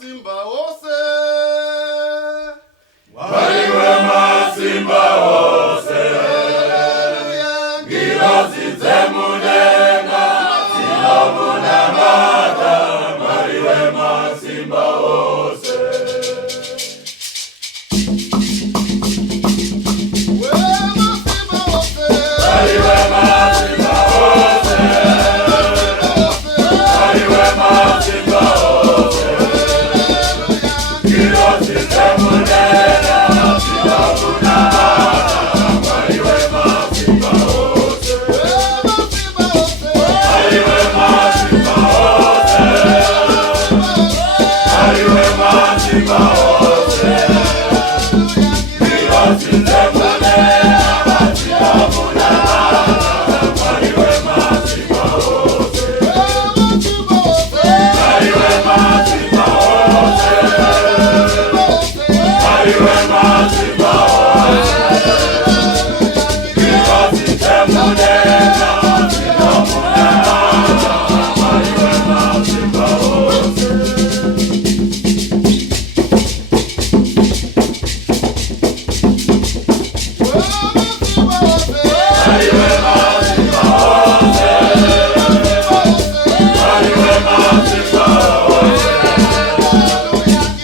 masimba wose, baliwe masimba wose, girozi zemunenga, zilomuna mata, baliwe masimba wose. Baliwe masimba wose, baliwe masimba wose, girozi zemunenga, zilomuna mata, baliwe masimba wose. Baliwe masimba wose, baliwe masimba wose, girozi zemunenga, zilomuna mata, baliwe masimba wose. Baliwe masimba wose, baliwe masimba wose, girozi zemunenga, zilomuna mata, baliwe masimba wose. Baliwe masimba wose, baliwe masimba wose,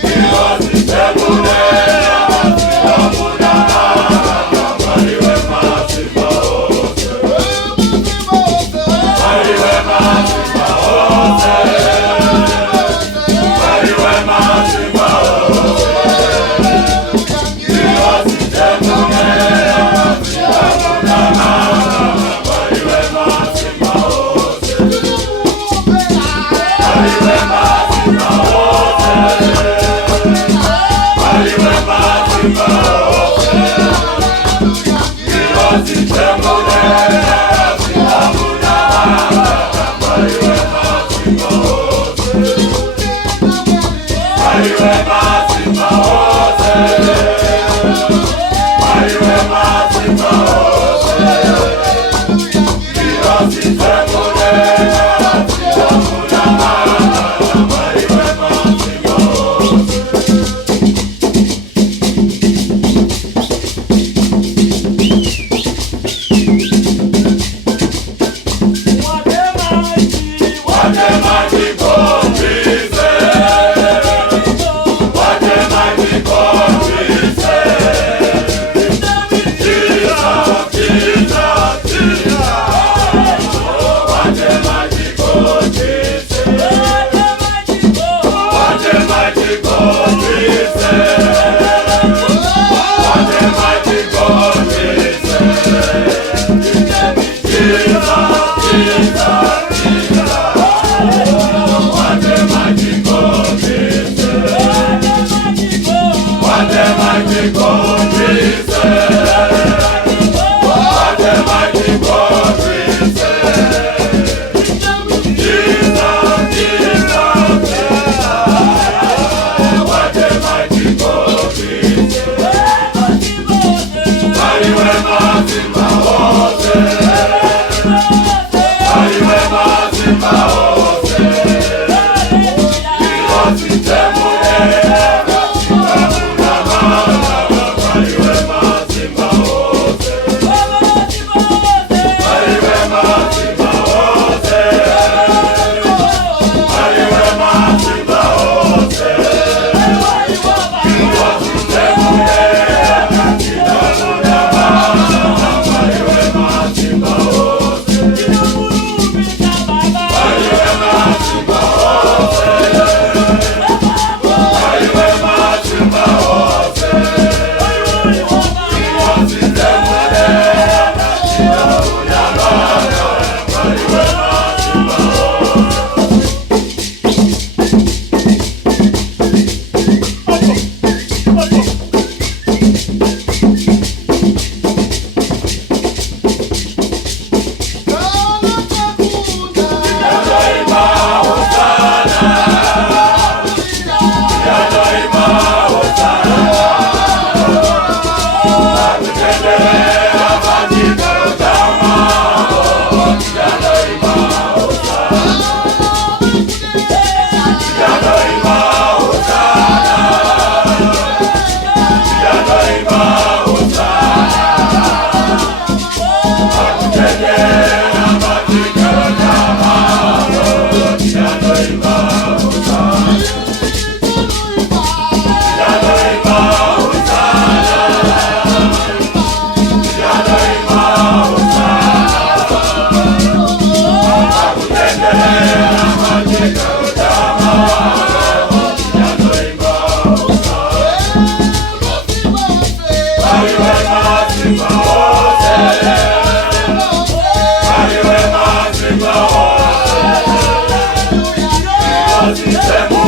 girozi zemunenga, zilomuna mata, baliwe masimba wose. Baliwe masimba wose, baliwe masimba wose, girozi zemunenga, zilomuna mata, baliwe masimba wose. Baliwe masimba wose, baliwe masimba wose, girozi zemunenga, zilomuna mata, baliwe masimba wose. Baliwe masimba wose, baliwe masimba wose, girozi zemunenga, zilomuna mata, baliwe masimba wose. Watemaji kombize, Simba,